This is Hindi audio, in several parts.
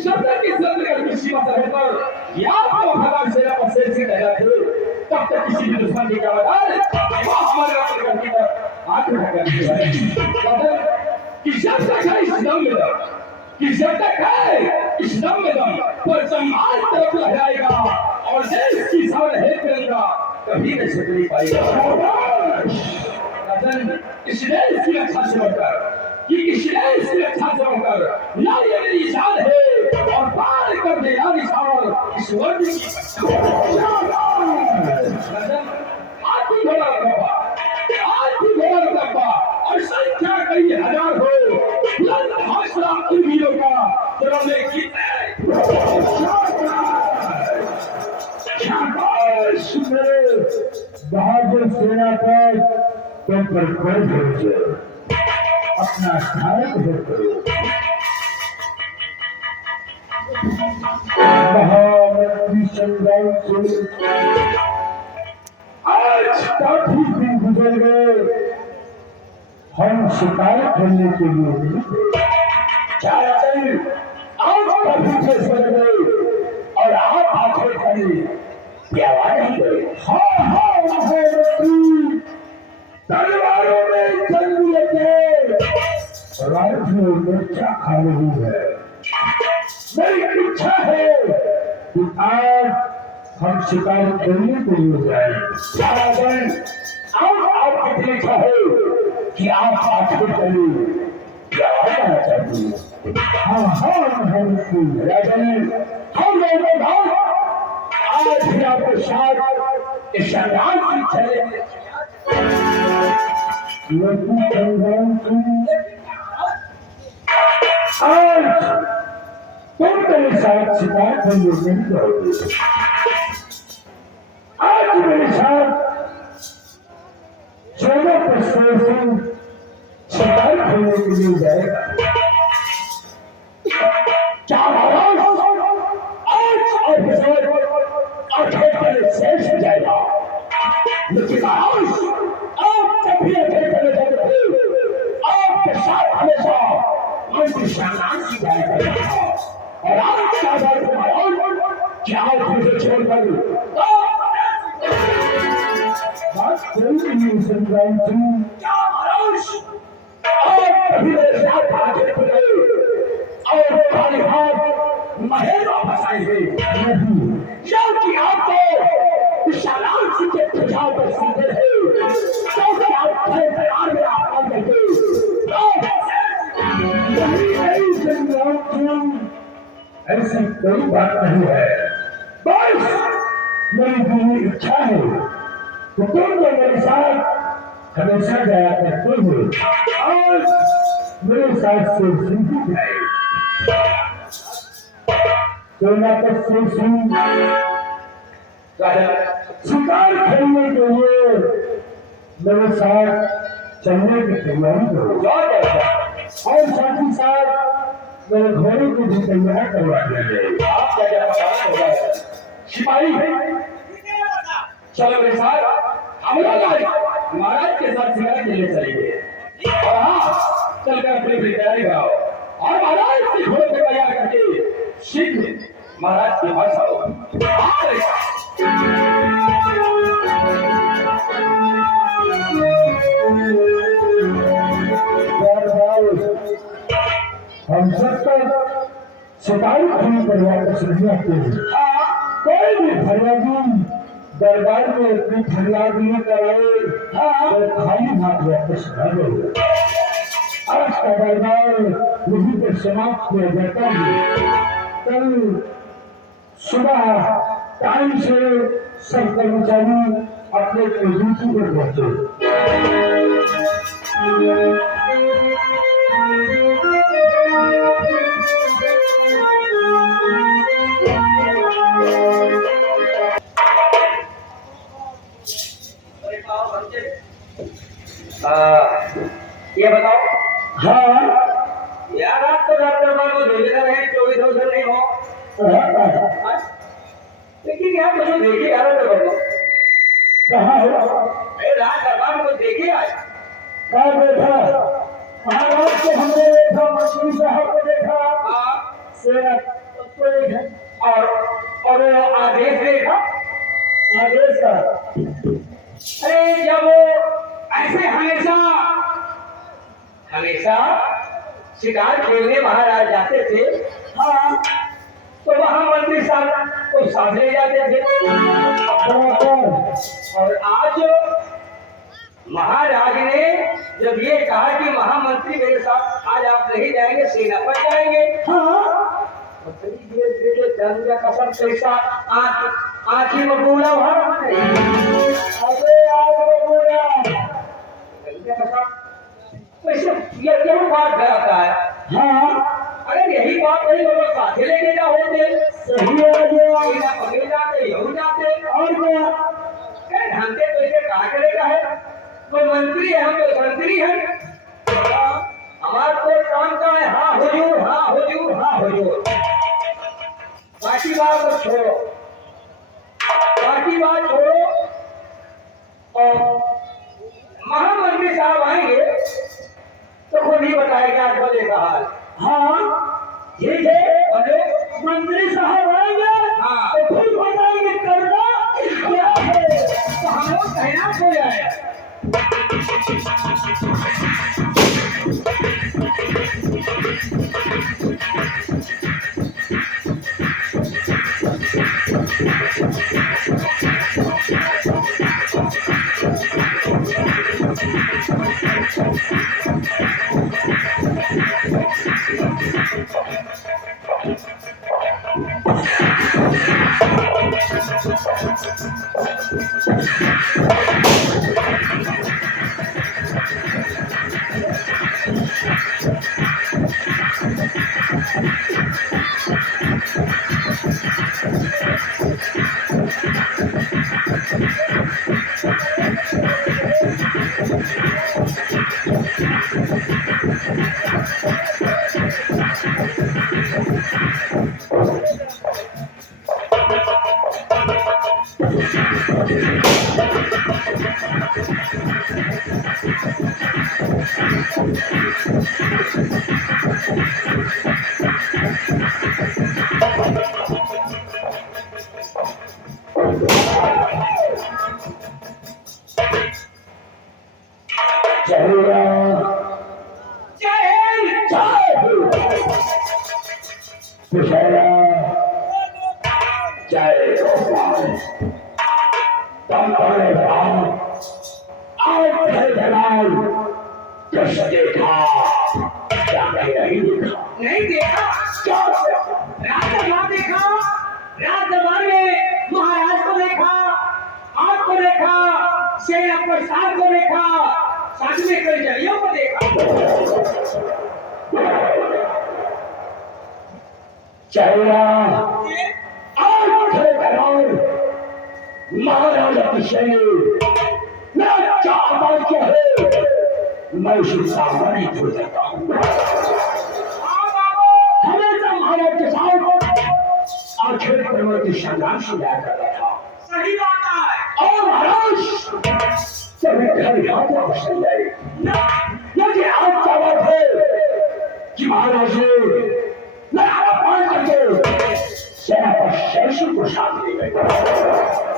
शब्द की जल्द कर किसी मसले पर या तो भगवान से पसेर से कहना थे तब तक किसी भी दुश्मन की क्या बता वो हमारे वक्त करके आंख उठा कर कि जब तक है इस दम में दम कि जब तक है इस दम में दम पर जमात तरफ लहराएगा और देश की सामने है करेगा कभी नहीं छुप नहीं पाएगा इस देश की रक्षा से बढ़कर कि इस देश की रक्षा से बढ़कर ना ये मेरी जान है और पार कर दे यार निशान इस वर्ग की आज भी घोड़ा रखा और संख्या कई हजार हो बुलंद हौसला उन वीरों का जिन्होंने बहादुर सेना पर तुम पर कर्ज हो अपना सहायक करो महामंत्री संग्राम से आज काफी दिन गुजर गए हम शिकार करने के लिए आप कभी से सज गए और आप आंखें खड़ी प्यावा नहीं गए हाँ महामंत्री तलवारों में जंग लगे राज्य में मोर्चा खा रही है मेरी इच्छा है कि आज हम शिकार करने के लिए जाए आप कितनी इच्छा है कि आप आखिर करिए क्या कहना चाहती है हाँ राजन हम लोग आज भी आपके साथ इस संग्राम की चले आज तुम मेरे साथ शिकार करने नहीं जाओगे आज मेरे साथ 14% शिकार करने के लिए जाएगा शेष हो जाएगा लेकिन आप जब भी अकेले जाते थे आपके साथ हमेशा उनकी सम्मान की जाएगा और आपके आधार पर क्या मुझे छोड़कर बात कोई नहीं सुन रहा हूँ आप कभी मेरे साथ आगे बढ़े और खाली हाथ महल वापस आएंगे क्योंकि आपको शालाल सिंह के प्रचार पर सीधे है क्योंकि आप खड़े तैयार में आप काम करते ऐसी कोई बात नहीं है बस मेरी दिली इच्छा है तो तुम तो मेरे साथ हमेशा जाया करते हो और मेरे साथ से जिंदगी जाए तो ना तो शिकार खेलने के लिए मेरे साथ चलने की तैयारी करो और साथ ही साथ मेरे घोड़े को भी तैयार करवा देंगे आप क्या क्या बताना होगा सिपाही चलो मेरे साथ हम लोग महाराज के साथ शिकार के लिए चलेंगे और हाँ चलकर अपनी अपनी तैयारी कराओ और महाराज के घोड़े को तैयार करके शीघ्र महाराज के पास आओ हम सब शिकारी खड़ी परिवार को नहीं आते हैं कोई भी फरियादी दरबार में अपनी फरियाद लेकर आए तो खाली हाथ वापस न गए आज का दरबार यही पर समाप्त किया जाता है कल सुबह टाइम से सब कर्मचारी अपने दूसरी पर पहुंचे। ये बताओ हाँ यार, आप तो रात दरबार को भेजते रहे 24,000 नहीं हो, लेकिन यार मुझे देखिए यार दरबार को, कहाँ हो? अरे रात दरबार को देखिए आज। कहाँ बैठा? महाराज को हमने देखा, मंत्री साहब को देखा, हाँ, सेवक उसको देखा, और वो आदेश देखा। आदेश का। अरे जब वो ऐसे हमेशा हमेशा शिकार खेलने महाराज जाते थे, हाँ तो वहां मंत्री साहब को साथ ले जाते थे। और आज महाराज ने जब ये कहा कि महामंत्री मेरे साथ आज आप नहीं जाएंगे, सेना पर जाएंगे, हाँ धीरे धीरे जन्म का कसम कैसा आँखी में बोला भरा है। अरे आज वो बोला वैसे ये क्यों बात डराता है? हाँ अरे यही बात है, लोग साथ लेके क्या होते, सही है जो सेना पकड़ जाते, यूं जाते, और क्या ढंगते तो इसे कहा करेगा है। कोई मंत्री है, हम तो मंत्री हैं, हमारा कोई काम का है, हाँ हुजूर, हाँ हुजूर, हाँ हुजूर। बाकी बात तो छोड़ो, बाकी बात छोड़ो। और महामंत्री साहब आएंगे तो खुद ही बताएगा आपको देखा हाल। हाँ ठीक है, बोलो मंत्री साहब आएंगे हाँ, तो खुद बताएंगे करना क्या है। तो हम लोग तैनात हो जाए। चलेगा जय हिंद। विषया जय भगवान तम बड़े राम आज है जलाल जैसे देखा क्या नहीं देखा नहीं देखा, क्या राजदरबार देखा, राजदरबार में महाराज को देखा, आपको देखा, सेना प्रसाद को देखा, साथ में कर्मचारियों को देखा। चलेगा आज है जलाल महाराजा विषय मैं क्या आवाज क्या है मैं उसे सामना नहीं छोड़ सकता हूँ। हमेशा महाराज के साथ आखिर प्रवृत्ति संग्राम से जाया करता था। सही बात है। और महाराज सभी घर हाथ वापस चल जाए। लेकिन आज क्या बात है कि महाराज ने नया अपमान करके सेना पर शेषु को साथ ले गए।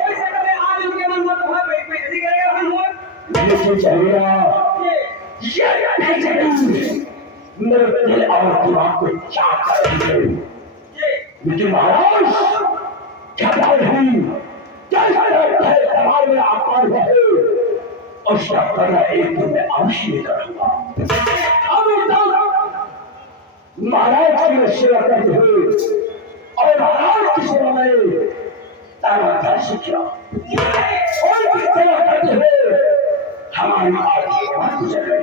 ऐसे कभी आज उनके मन में तुम्हारा पेट में नहीं करेगा हम लोग। लेकिन चलेगा ये नहीं चलेगी मेरे दिल और दिमाग को चाक कर रही है। लेकिन महाराज क्या बात हुई कैसा दरबार में अपमान हुआ है उसका करना एक दिन में अवश्य करूंगा। अब तक महाराज की सेवा करते हुए और महाराज की सेवा में तब सीखो और सेवा करते हुए हमारी आगे बढ़ चले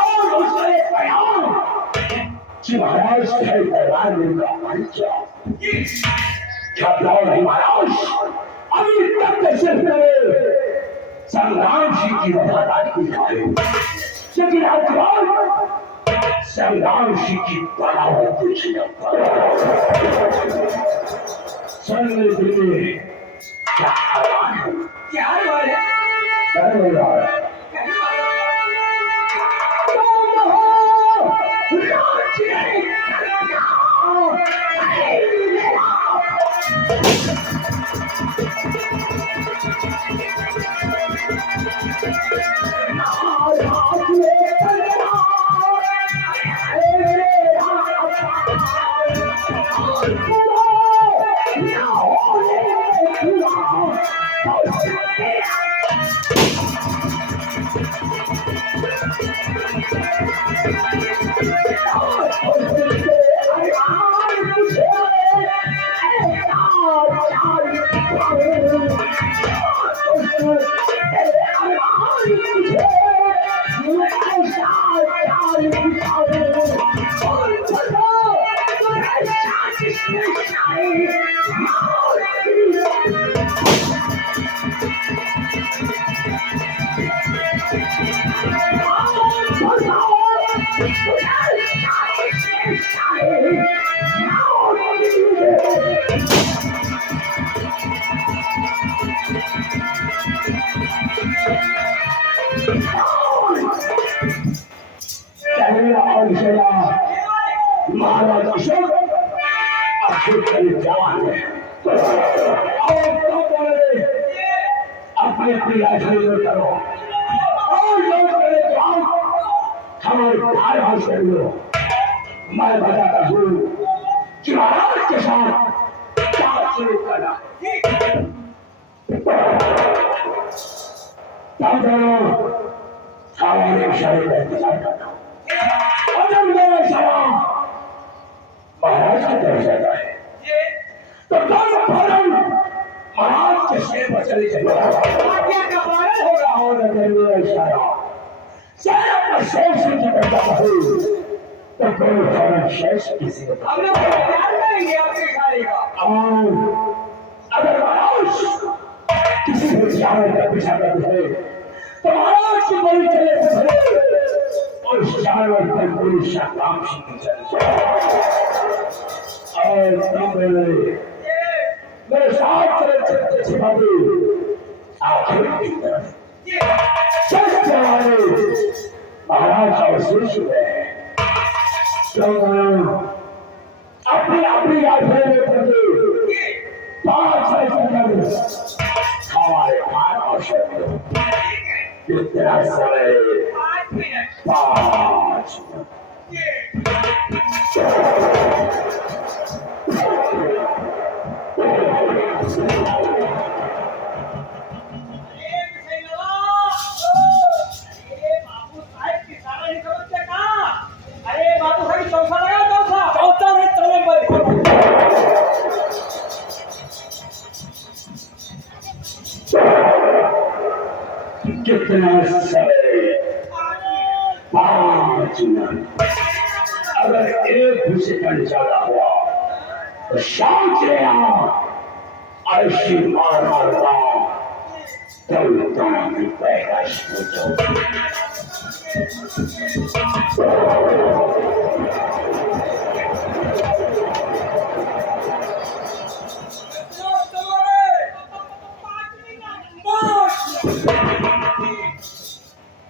और उसका एक बयान कि महाराज के दरबार में का मंच क्या नहीं महाराज अभी तक सिर्फ संग्राम जी की वफादारी दिखाए लेकिन आज संग्राम जी की बगावत कुछ न संग दिल्ली क्या आह्वान है क्या आह्वान है महाराज अशोक जवान है अपने प्रिया करो और लोग करे जाओ हमारे भाई हाथ कर लो मैं बताता हूँ कि महाराज के साथ क्या शुरू करना तब दोनों हमारे इशारे का इंतजार करना अगर मेरा सवाल महाराज की तरफ जाता है तो दोनों फौरन महाराज के शेर पर चले जाएंगे आज्ञा का पालन होगा और अगर मेरा इशारा शेर पर शेर से निकलता है तो कोई फौरन शेर से किसी को हम लोग इंतजार करेंगे आपके इशारे का और अगर महाराज किसी को इशारे का पीछा करते हैं तो महाराज की गोली चले से और इशारे पर गोली संग्राम सिंह चले और तब मेरे साथ चले चलते छिपाते आखिर की तरफ सच जवाने महाराज का शीर्ष में अपनी अपनी यादें करके 5 हमारे मानव कितना समय 5 कितना समय 5 मिनट अगर एक भी सेकंड ज्यादा हुआ तो शाम से ऐसी मार मारता तो दोनों की पैदाइश हो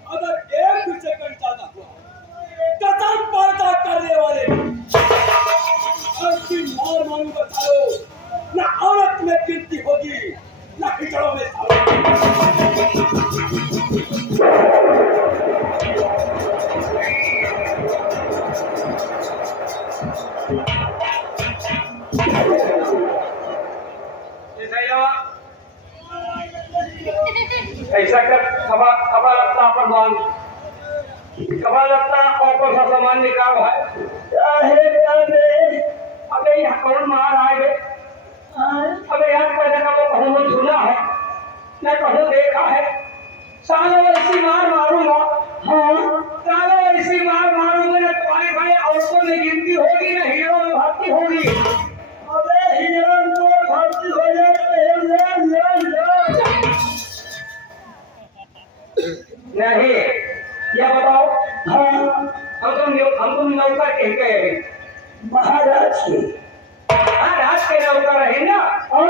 अगर एक भी सेकंड ज्यादा हुआ कदम पर्दा करने वाले ऐसी मार मारू बताओ न औरत में गिनती होगी न हिजड़ों में ऐसा कर खबर रखता पर बांध खबर रखता और कौन सा सामान निकाल है अबे यहाँ कौन मार आए अब यार पहले का वो कहो सुना है न कहो देखा है। सालों ऐसी मार मारूंगा, सालों ऐसी मार मारूंगा न तुम्हारे भाई औरतों में गिनती होगी न हीरो में भर्ती होगी। अबे हीरो तो भर्ती हो नहीं ये बताओ, हम तुम नौकर कह गए महाराज के राज के नौकर रहे ना, और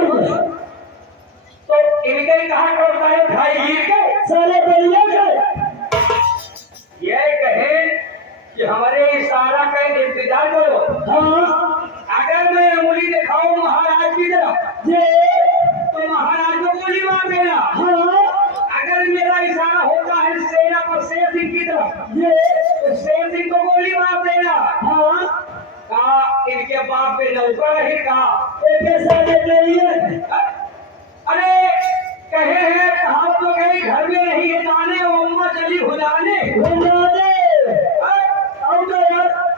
तो इनके कहा करता है भाई गिर के साले बलिया गए। ये कहे कि हमारे इशारा का इंतजार करो। अगर मैं उंगली दिखाऊं महाराज की तरफ तो महाराज को गोली मार देना। अगर मेरा इशारा होता है सेना पर शेर सिंह की तरफ तो शेर सिंह को गोली मार देना। कहा इनके बाप पे नौकर रहेगा। अरे कहे हैं कहा तो कहीं घर में नहीं है जाने अम्मा चली भुलाने।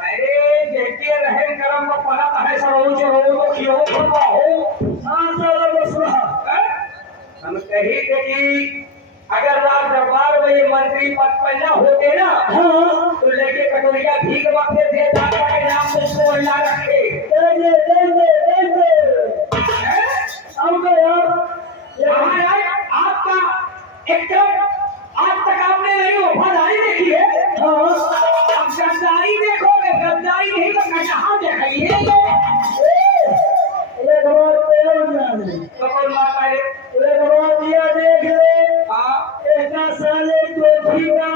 अरे देखिए रहम करम को पता है सरोज रो खियो हो। हम कही थे कि अगर राज दरबार में ये मंत्री पद पर न होते ना तो लेके कटोरिया भीख मांगते थे दादा के नाम से उसको ला रखे। आपका एक आज तक आपने नहीं वफादारी देखी है। अब गद्दारी देखोगे, गद्दारी नहीं तो कहाँ दिखाइए। तो कौन माता है साले टोपी का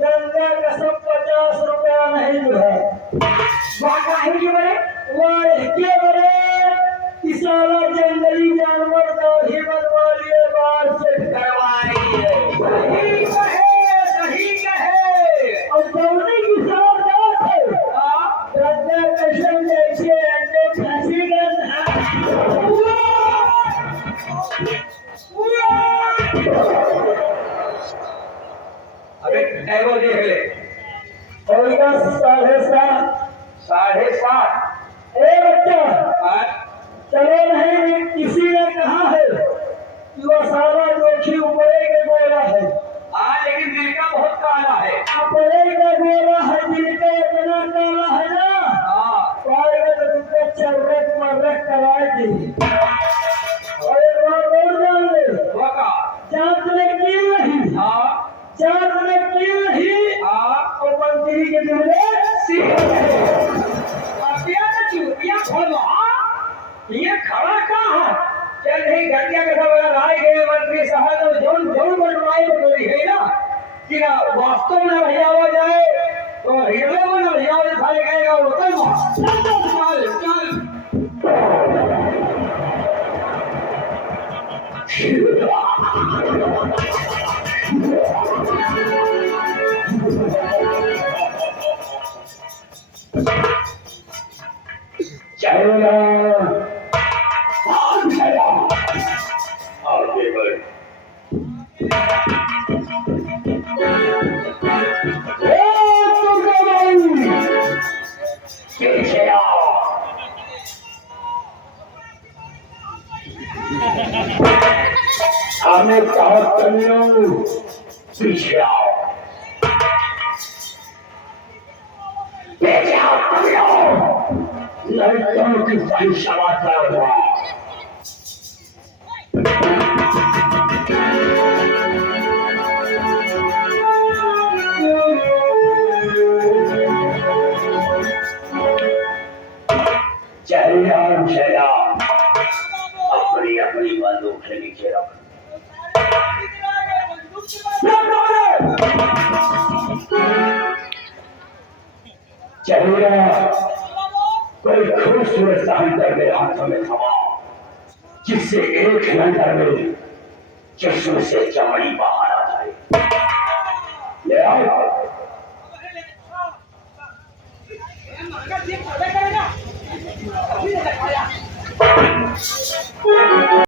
गंगा कसम 50 रुपया नहीं जो है सारा जंगली जानवर दाढ़ी बनवा लिए बाल से सही कहे और दौड़ने की सावधान है। गंगा कसम जैसे अंडे फांसी अबे एगो देख ले और 7:30 7:30 बच्चा चलो नहीं किसी ने कहा है कि वो सारा जोखी ऊपरे के गोला है। लेकिन दिल का बहुत काला है। ऊपरे का गोला है, दिल का इतना काला है ना पाएगा तो तुमको चर्रक मर्रक कराएगी। और एक बात और जान ले, जात में कील नहीं, जात में कील नहीं और मंत्री के दिल में ये खड़ा कहाँ है? चल नहीं घटिया के सब राय गए मंत्री साहब जोन जोन बनवाई बोली है ना कि ना वास्तव में भैया हो जाए तो हृदय में भैया हो जाए गएगा होता चल हमें कहा कमियों पीछे आओ, पीछे आओ कमियों, लड़कों की सही समाचार हुआ। जय राम अपनी अपनी बंदूक के नीचे रख। चलिए कोई खूबसूरत साहित्य मेरे हाथों में थमा जिससे एक नजर में जिसमें से चमड़ी बाहर